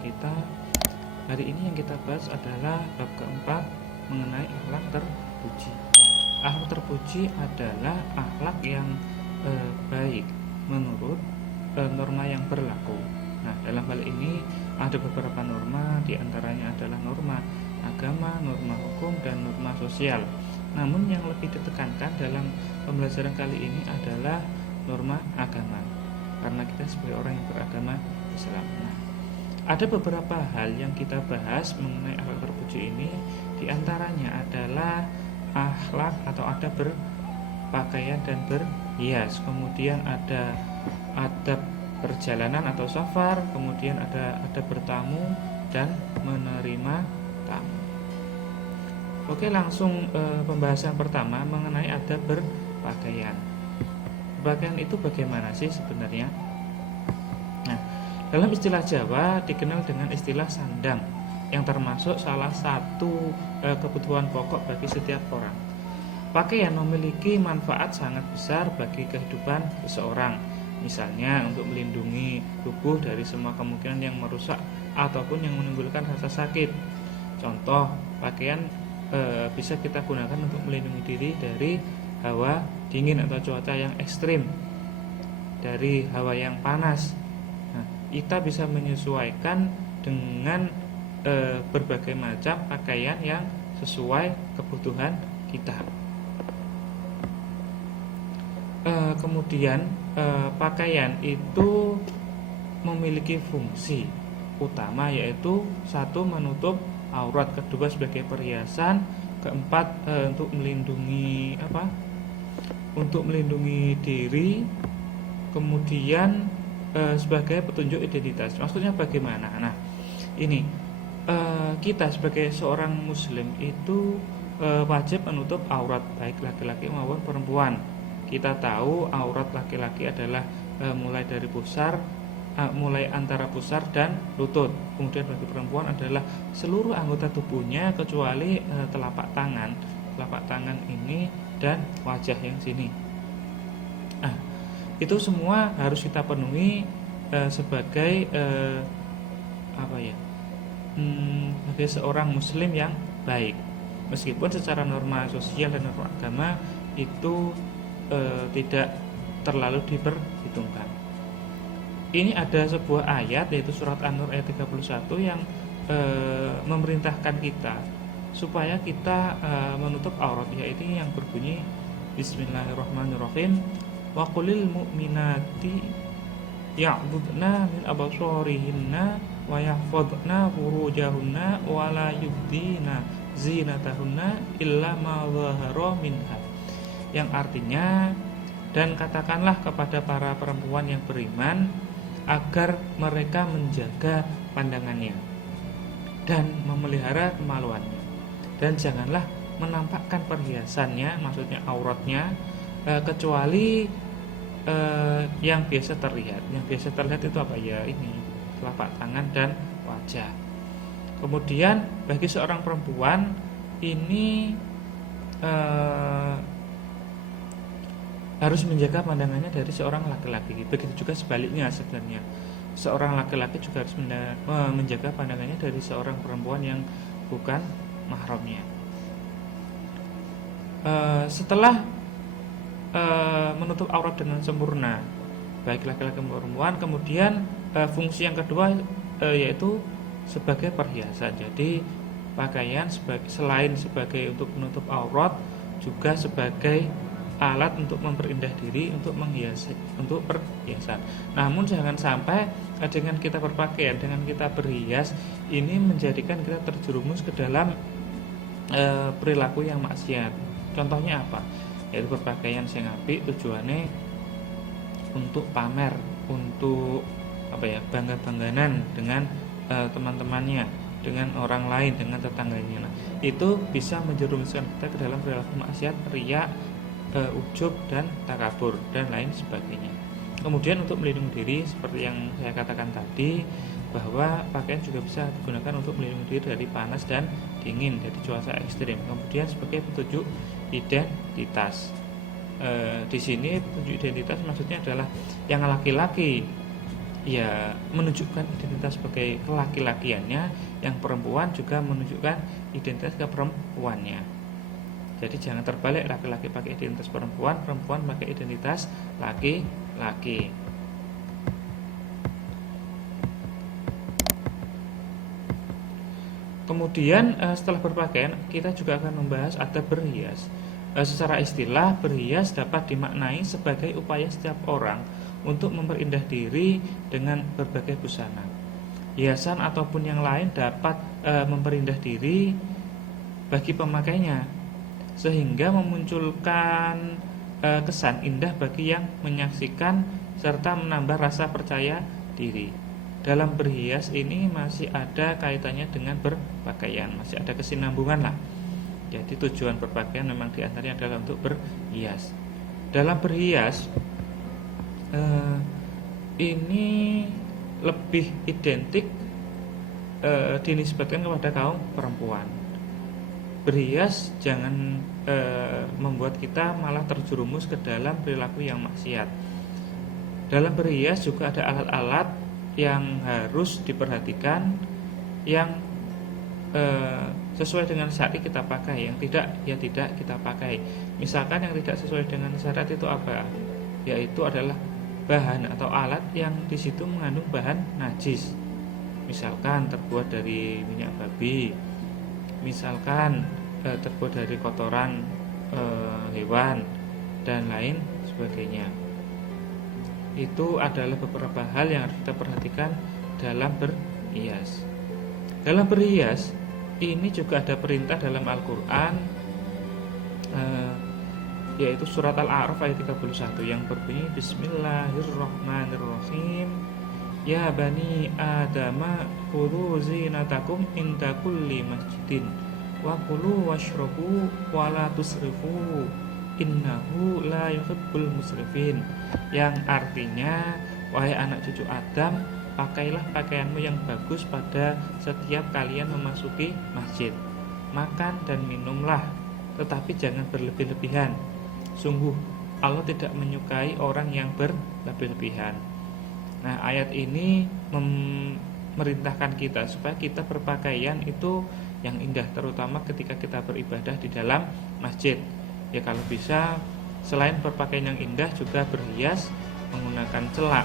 kita. Hari ini yang kita bahas adalah bab keempat mengenai akhlak terpuji. Akhlak terpuji adalah akhlak yang baik menurut norma yang berlaku. Nah, dalam hal ini ada beberapa norma, diantaranya adalah norma agama, norma hukum, dan norma sosial. Namun yang lebih ditekankan dalam pembelajaran kali ini adalah norma agama, karena kita sebagai orang yang beragama Islam. Nah, ada beberapa hal yang kita bahas mengenai akhlak terpuji ini, diantaranya adalah akhlak atau adab berpakaian dan berhias, kemudian ada adab perjalanan atau safar, kemudian ada adab bertamu dan menerima tamu. Oke, langsung pembahasan pertama mengenai adab berpakaian. Berpakaian itu bagaimana sih sebenarnya? Nah, dalam istilah Jawa dikenal dengan istilah sandang, yang termasuk salah satu kebutuhan pokok bagi setiap orang. Pakaian memiliki manfaat sangat besar bagi kehidupan seseorang. Misalnya untuk melindungi tubuh dari semua kemungkinan yang merusak ataupun yang menimbulkan rasa sakit. Contoh, pakaian bisa kita gunakan untuk melindungi diri dari hawa dingin atau cuaca yang ekstrim, dari hawa yang panas. Nah, kita bisa menyesuaikan dengan berbagai macam pakaian yang sesuai kebutuhan kita. Kemudian pakaian itu memiliki fungsi utama, yaitu satu, menutup aurat, kedua sebagai perhiasan, keempat untuk melindungi untuk melindungi diri, kemudian sebagai petunjuk identitas. Maksudnya bagaimana? Nah, ini kita sebagai seorang muslim itu wajib menutup aurat baik laki-laki maupun perempuan. Kita tahu aurat laki-laki adalah mulai dari pusar, mulai antara pusar dan lutut. Kemudian bagi perempuan adalah seluruh anggota tubuhnya kecuali telapak tangan ini dan wajah yang sini. Nah, itu semua harus kita penuhi sebagai sebagai seorang muslim yang baik. Meskipun secara norma sosial dan norma agama itu tidak terlalu diperhitungkan. Ini ada sebuah ayat, yaitu surat An-Nur ayat 31 yang memerintahkan kita supaya kita menutup aurat, yaitu yang berbunyi Bismillahirrahmanirrahim, wa qulil mu'minati ya'budna min absarihinna wa yahfadna furujahunna wa la yubdina zinatahunna illa ma dhahara minha. Yang artinya, dan katakanlah kepada para perempuan yang beriman agar mereka menjaga pandangannya dan memelihara kemaluannya, dan janganlah menampakkan perhiasannya, maksudnya auratnya, kecuali yang biasa terlihat. Yang biasa terlihat itu apa ya? Ini telapak tangan dan wajah. Kemudian bagi seorang perempuan ini harus menjaga pandangannya dari seorang laki-laki. Begitu juga sebaliknya sebenarnya. Seorang laki-laki juga harus menjaga pandangannya dari seorang perempuan yang bukan mahramnya. Setelah menutup aurat dengan sempurna, baik laki-laki maupun perempuan, kemudian fungsi yang kedua yaitu sebagai perhiasan. Jadi pakaian selain sebagai untuk menutup aurat, juga sebagai alat untuk memperindah diri, untuk menghias, untuk perhiasan. Namun jangan sampai dengan kita berpakaian, dengan kita berhias, ini menjadikan kita terjerumus ke dalam perilaku yang maksiat. Contohnya apa? Yaitu berpakaian sing apik tujuannya untuk pamer, untuk bangga-bangganan dengan teman-temannya, dengan orang lain, dengan tetangganya. Nah, itu bisa menjerumuskan kita ke dalam perilaku maksiat, riya, ujub dan takabur dan lain sebagainya. Kemudian untuk melindungi diri, seperti yang saya katakan tadi, bahwa pakaian juga bisa digunakan untuk melindungi diri dari panas dan dingin, dari cuaca ekstrim. Kemudian sebagai petunjuk identitas. Di sini petunjuk identitas maksudnya adalah yang laki-laki ya menunjukkan identitas sebagai kelaki-lakiannya, yang perempuan juga menunjukkan identitas keperempuannya. Jadi jangan terbalik, laki-laki pakai identitas perempuan, perempuan pakai identitas laki-laki. Kemudian setelah berpakaian, kita juga akan membahas adab berhias. Secara istilah, berhias dapat dimaknai sebagai upaya setiap orang untuk memperindah diri dengan berbagai busana. Hiasan ataupun yang lain dapat memperindah diri bagi pemakainya, sehingga memunculkan kesan indah bagi yang menyaksikan serta menambah rasa percaya diri. Dalam berhias ini masih ada kaitannya dengan berpakaian, masih ada kesinambungan lah. Jadi tujuan berpakaian memang diantaranya adalah untuk berhias. Dalam berhias ini lebih identik dinisbatkan kepada kaum perempuan. Berhias jangan membuat kita malah terjerumus ke dalam perilaku yang maksiat. Dalam berhias juga ada alat-alat yang harus diperhatikan, yang sesuai dengan syariat kita pakai, yang tidak ya tidak kita pakai. Misalkan yang tidak sesuai dengan syariat itu apa? Yaitu adalah bahan atau alat yang di situ mengandung bahan najis. Misalkan terbuat dari minyak babi, misalkan terbuat dari kotoran hewan dan lain sebagainya. Itu adalah beberapa hal yang harus kita perhatikan dalam berhias. Dalam berhias ini juga ada perintah dalam Al-Quran, yaitu surat Al-A'raf ayat 31 yang berbunyi Bismillahirrahmanirrahim. Ya bani adama khudhu zinatakum inda kulli masjidin wa kulu washrabu wa la tusrifu innahu la yuhibbul musrifin, yang artinya, wahai anak cucu Adam, pakailah pakaianmu yang bagus pada setiap kalian memasuki masjid. Makan dan minumlah, tetapi jangan berlebih-lebihan. Sungguh Allah tidak menyukai orang yang berlebih-lebihan. Nah, ayat ini memerintahkan kita supaya kita berpakaian itu yang indah, terutama ketika kita beribadah di dalam masjid. Ya kalau bisa selain berpakaian yang indah juga berhias menggunakan celak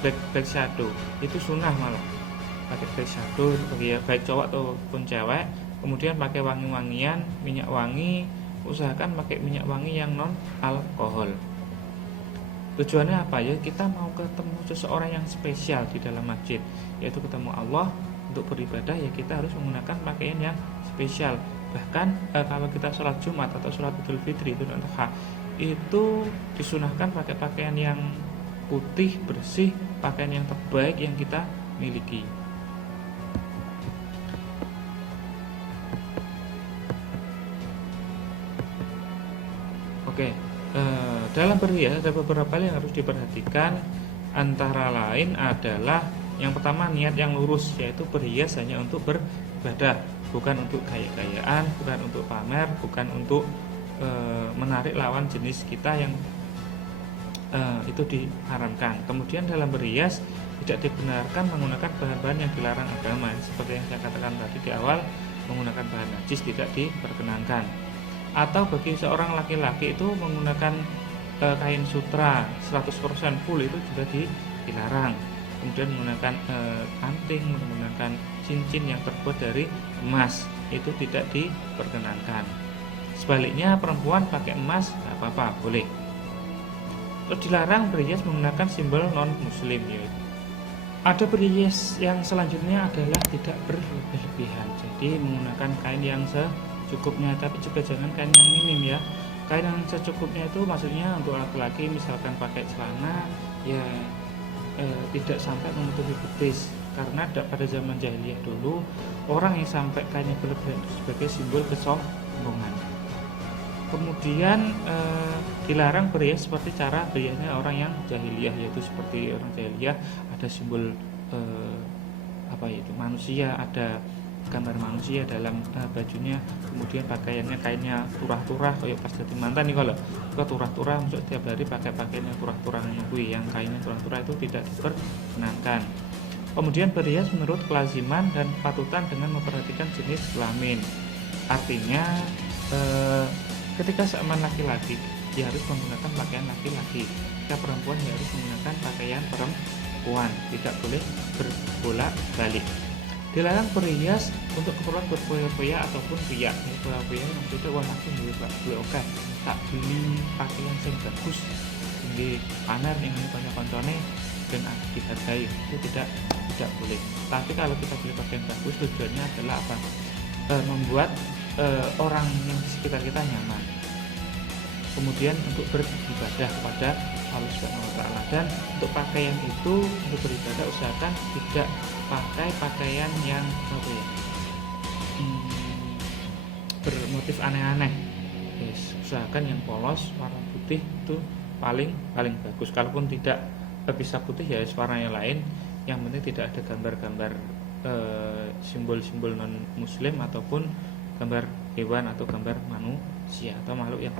black shadow. Itu sunnah malah. Pakai black shadow bagi baik cowok ataupun cewek. Kemudian pakai wangi-wangian, minyak wangi, usahakan pakai minyak wangi yang non alkohol. Tujuannya apa ya? Kita mau ketemu seseorang yang spesial di dalam masjid, yaitu ketemu Allah. Untuk beribadah ya kita harus menggunakan pakaian yang spesial. Bahkan kalau kita sholat Jumat atau sholat Idul Fitri, Idul Adha, itu disunahkan pakai pakaian yang putih, bersih, pakaian yang terbaik yang kita miliki. Oke, dalam berhias ada beberapa hal yang harus diperhatikan. Antara lain adalah yang pertama, niat yang lurus, yaitu berhias hanya untuk beribadah, bukan untuk gaya-gayaan, bukan untuk pamer, bukan untuk menarik lawan jenis kita yang itu diharamkan. Kemudian dalam berhias tidak dibenarkan menggunakan bahan-bahan yang dilarang agama, seperti yang saya katakan tadi di awal, menggunakan bahan najis tidak diperkenankan. Atau bagi seorang laki-laki itu menggunakan kain sutra 100% full itu juga dilarang. Kemudian menggunakan anting, menggunakan cincin yang terbuat dari emas itu tidak diperkenankan. Sebaliknya perempuan pakai emas tidak apa-apa, boleh. Terus dilarang berhias menggunakan simbol non muslim, yaitu ada berhias yang selanjutnya adalah tidak berlebihan. Jadi menggunakan kain yang secukupnya, tapi juga jangan kain yang minim ya. Kain yang secukupnya itu maksudnya untuk laki-laki misalkan pakai celana ya tidak sampai menutupi betis, karena pada zaman jahiliyah dulu orang yang sampai kainnya berlebihan itu sebagai simbol kesombongan. Kemudian dilarang berhias seperti cara berhiasnya orang yang jahiliyah, yaitu seperti orang jahiliyah ada simbol apa itu manusia, ada gambar manusia dalam bajunya, kemudian pakaiannya kainnya turah-turah kayak pas jadi mantan nih, kalau ke turah-turah untuk tiap hari pakai pakaiannya turah-turah yang kainnya turah-turah itu tidak diperkenankan. Kemudian berhias menurut kelaziman dan kepatutan dengan memperhatikan jenis kelamin. Artinya ketika seaman laki-laki dia harus menggunakan pakaian laki-laki, ketika perempuan dia harus menggunakan pakaian perempuan, tidak boleh berbolak-balik. Dilarang berhias untuk keperluan berfoya-foya ataupun riak. Foya-foya maksudnya wah aku duwe oke tak beli pakaian yang bagus di pamer yang banyak koncone dan dihargai, itu tidak boleh. Tapi kalau kita beli pakaian bagus tujuannya adalah apa? Membuat orang yang di sekitar kita nyaman, kemudian untuk beribadah kepada Allah Subhanahu wa Ta'ala. Dan untuk pakaian itu, untuk beribadah usahakan tidak pakai pakaian yang bermotif aneh-aneh. Usahakan yang polos, warna putih itu paling bagus. Kalaupun tidak bisa putih ya warna yang lain, yang penting tidak ada gambar-gambar simbol-simbol non muslim ataupun gambar hewan atau gambar manusia atau makhluk yang